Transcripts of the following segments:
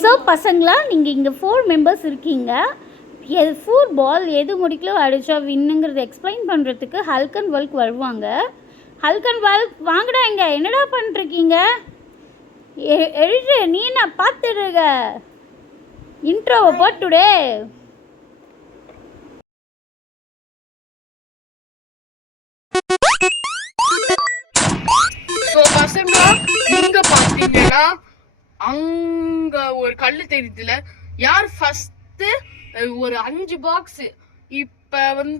So பசங்களா, நீங்கள் இங்கே 4 மெம்பர்ஸ் இருக்கீங்க. ஃபுட்பால் எது முடிக்கலோ அடித்தா வின்னுங்கிறத எக்ஸ்பிளைன் பண்ணுறதுக்கு ஹல்க் அண்ட் வல்க் வருவாங்க. ஹல்க் அண்ட் வல்க் வாங்கடா, இங்கே என்னடா பண்ணிருக்கீங்க? எழுது, நீ என்ன பார்த்துடுங்க. இன்ட்ரோவை போட்டுடே. பசங்களா, இங்க பாத்தீங்கன்னா அங்க ஒரு கல்லு தெரியுதுல, யார் ஃபர்ஸ்ட் ஒரு 5 பாக்ஸ் இப்ப 1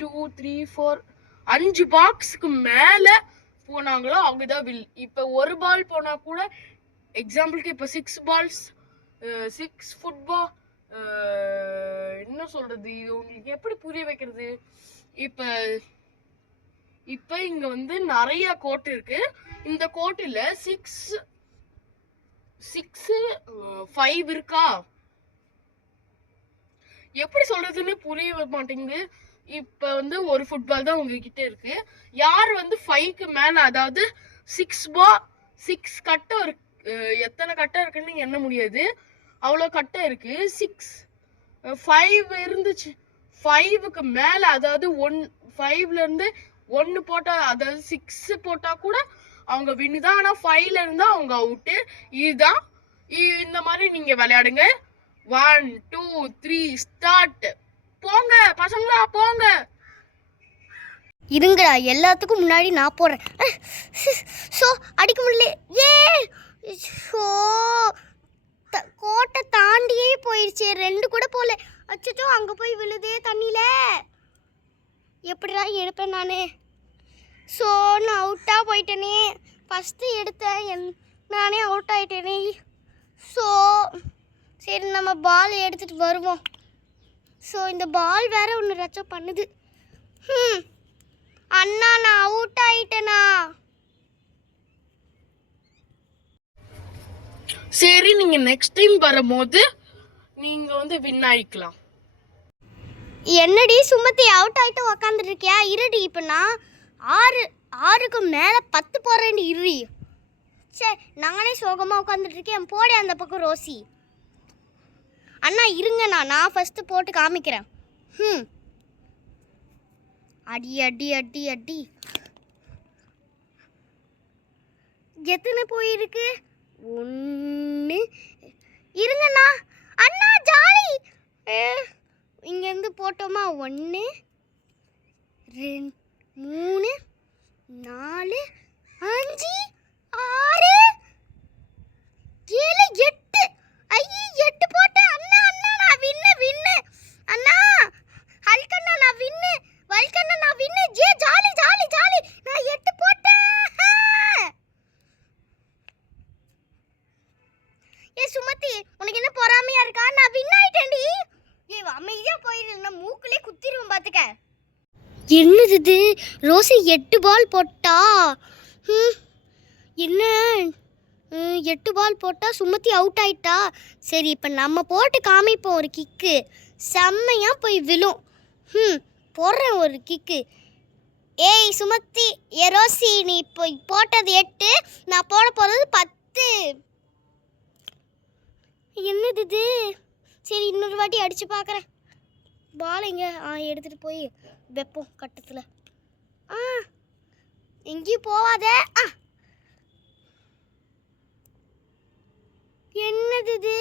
2 3 4 5 பாக்ஸ்க்கு மேல போனாங்களோ அவங்கதான் வில். இப்ப ஒரு பால் போனா கூட, எக்ஸாம்பிளுக்கு இப்ப 6 பால்ஸ் 6 ஃபுட்பால், என்ன சொல்றது, இது உங்களுக்கு எப்படி புரிய வைக்கிறது? இப்ப இப்ப இங்க நிறைய கோட் இருக்கு. இந்த கோட்டில் 6 5 இருக்கா? எப்படி சொல்றதுன்னு புரிய மாட்டேங்குது. இப்ப ஒரு ஃபுட்பால் தான் உங்ககிட்ட இருக்கு. யார் 5க்கு மேல, அதாவது 6 கட்டை எத்தனை கட்டை இருக்குன்னு எண்ண முடியாது, அவ்வளவு கட்டை இருக்கு. 5 இருந்துச்சு. 5க்கு மேல, அதாவது 5ல இருந்து 1 போட்டா, அதாவது 6 போட்டா கூட அவங்க வின்னு தான். ஆனா 5ல இருந்தா அவங்க அவுட்டு. இதுதான். இந்த மாதிரி நீங்க விளையாடுங்க. 1 2 3 ஸ்டார்ட். போங்க பசங்களா, போங்க. இருங்கடா, எல்லாத்துக்கும் முன்னாடி நான் போறேன். ஸோ அடிக்க முடியல. ஸோ கோட்டை தாண்டியே போயிடுச்சு. 2 கூட போல. அச்சோ, அங்கே போய் விழுதே தண்ணியில். எப்படிடா எடுப்பேன் நான்? ஸோ நான் அவுட்டாக போயிட்டேனே. ஃபஸ்ட்டு எடுத்தேன், நானே அவுட் ஆகிட்டேனே. ஸோ சரி, நம்ம பால் எடுத்துகிட்டு வருவோம். ஸோ இந்த பால் வேற ஒன்று ரச்சம் பண்ணுது. அண்ணா, நான் அவுட் ஆயிட்டேனா? சரி, நீங்க நெக்ஸ்ட் டைம் வரும்போது நீங்க வின் ஆயிக்கலாம். என்னடி சுமத்தி, அவுட் ஆயிட்டு உக்காந்துட்டு இருக்கியா? இருடி, இப்போ நான் 6க்கு மேலே 10 போறேன்டி. இருடி. சரி, நானே சோகமாக உட்காந்துட்டு இருக்கேன். போட அந்த பக்கம் ரோசி. அண்ணா இருங்கண்ணா, நான் ஃபஸ்ட்டு போட்டு காமிக்கிறேன். அடி அடி அடி அடி. எத்தனை போயிருக்கு? 1. இருங்கண்ணா. அண்ணா ஜாலி. இங்கேருந்து போட்டோமா? 1 2 3 4 5 6 7 8. ஐயே, 8 போட்டேன். அண்ணா அண்ணா, நான் வின்னு. அண்ணா ஹல்கண்ணா, நான் வின்னு. வல்கண்ணா, நான் வின்னு. Jolly jolly jolly. நான் 8 போட்டேன். சுமதி, உனக்கு என்ன பொறாமையா இருக்கா? நான் வின் ஆயிட்டேன்டி. அமைதியா போயிரு, மூக்குலே குத்திடுவோம் பாத்துக்க. என்னது இது? ரோசி 8 பால் போட்டா. என்ன 8 பால் போட்டா சுமதி அவுட் ஆயிட்டா? சரி, இப்போ நம்ம போட்டு காமிப்போம் ஒரு கிக்கு. செம்மையா போய் விழும். போடுறேன் ஒரு கிக்கு. ஏய் சுமதி, ரோசி, நீ இப்போ போட்டது 8, நான் போட போகிறது 10. என்னது இது? சரி, இன்னொரு வாட்டி அடித்து பார்க்குறேன். பால் எங்கே? எடுத்துகிட்டு போய் வைப்போம் கட்டத்தில். எங்கேயும் போவாத. என்னது இது?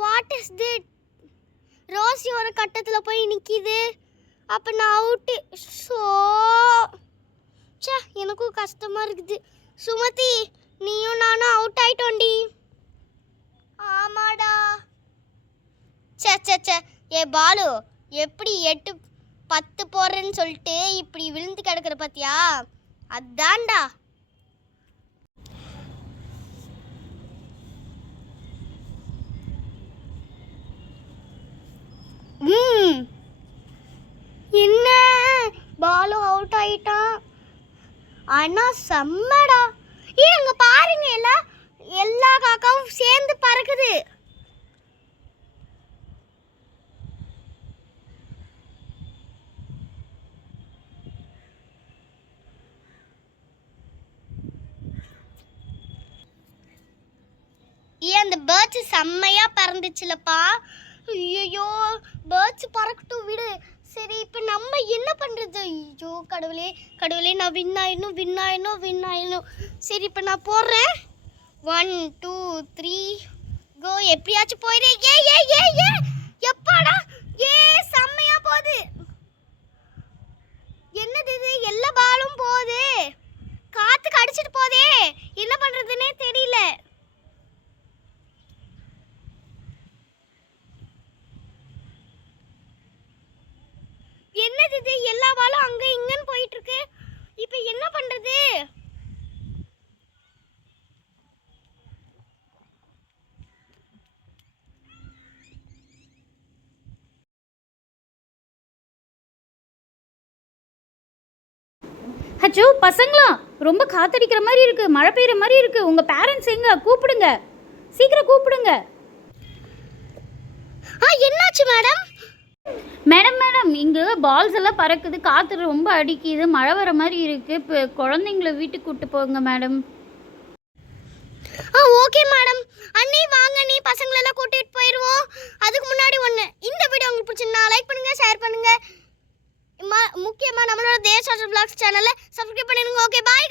வாட் இஸ் திட்? ரோசி ஒரு கட்டத்தில் போய் நிற்கிது. அப்போ நான் அவுட்டு. எனக்கும் கஷ்டமாக இருக்குது. சுமதி, நீயும் நானும் அவுட் ஆயிட்டோண்டி. ஆமாடா. ஏ பாலு, எப்படி 8 10 போடுறேன்னு சொல்லிட்டு இப்படி விழுந்து கிடக்குற பாத்தியா? அதான்டா. என்ன, பாலு அவுட் ஆயிட்டான். ஆனா செம்மடா. அங்க பாருங்க, எல்லா காக்காவும் சேர்ந்து பறக்குது. ஏன் அந்த பேர்ட்ஸ் செம்மையா பறந்துச்சுலப்பா. ஐயோ பேர்ட்ஸ் பறக்கட்டும் விடு. சரி இப்போ நம்ம என்ன பண்ணுறது? ஐயோ கடவுளே கடவுளே, நான் வின் ஆயிடணும். சரி இப்போ நான் போடுறேன். 1 2 3 கோ. எப்படியாச்சும் போயிடு. ஏ எப்பாடா செம்மையா போகுது. என்னது இது? எல்லா பாலும் போகுது, காத்துக்கு அடிச்சிட்டு போதே. என்ன பண்றதுன்னே தெரியல. என்னது இது? எல்லா பாலும் அங்க இங்கன்னு போயிட்டு இருக்கு. இப்போ என்ன பண்றது? அச்சோ பசங்களா, ரொம்ப காத்தடிக்கிற மாதிரி இருக்கு, மழை பெய்யுற மாதிரி இருக்கு. உங்க பேரண்ட்ஸ் எங்க? கூப்பிடுங்க, சீக்கிரம் கூப்பிடுங்க. என்னாச்சு மேடம்? மேடம் இங்கே பால்ஸ் எல்லாம் பறக்குது, காற்று ரொம்ப அடிக்குது, மழை வர மாதிரி இருக்கு. இப்போ குழந்தைங்கள வீட்டுக்கு கூப்பிட்டு போங்க மேடம். Okay madam. அண்ணி வாங்க, நீ பசங்களெல்லாம் கூட்டிட்டு போயிடுவோம். அதுக்கு முன்னாடி ஒன்று, இந்த வீடியோ உங்களுக்கு பிடிச்சிருந்தா லைக் பண்ணுங்க, ஷேர் பண்ணுங்க. முக்கியமாக நம்மளோட தேஷ் வாட்டர் vlogs சேனலை சப்ஸ்கிரைப் பண்ணிடுங்க. Okay bye.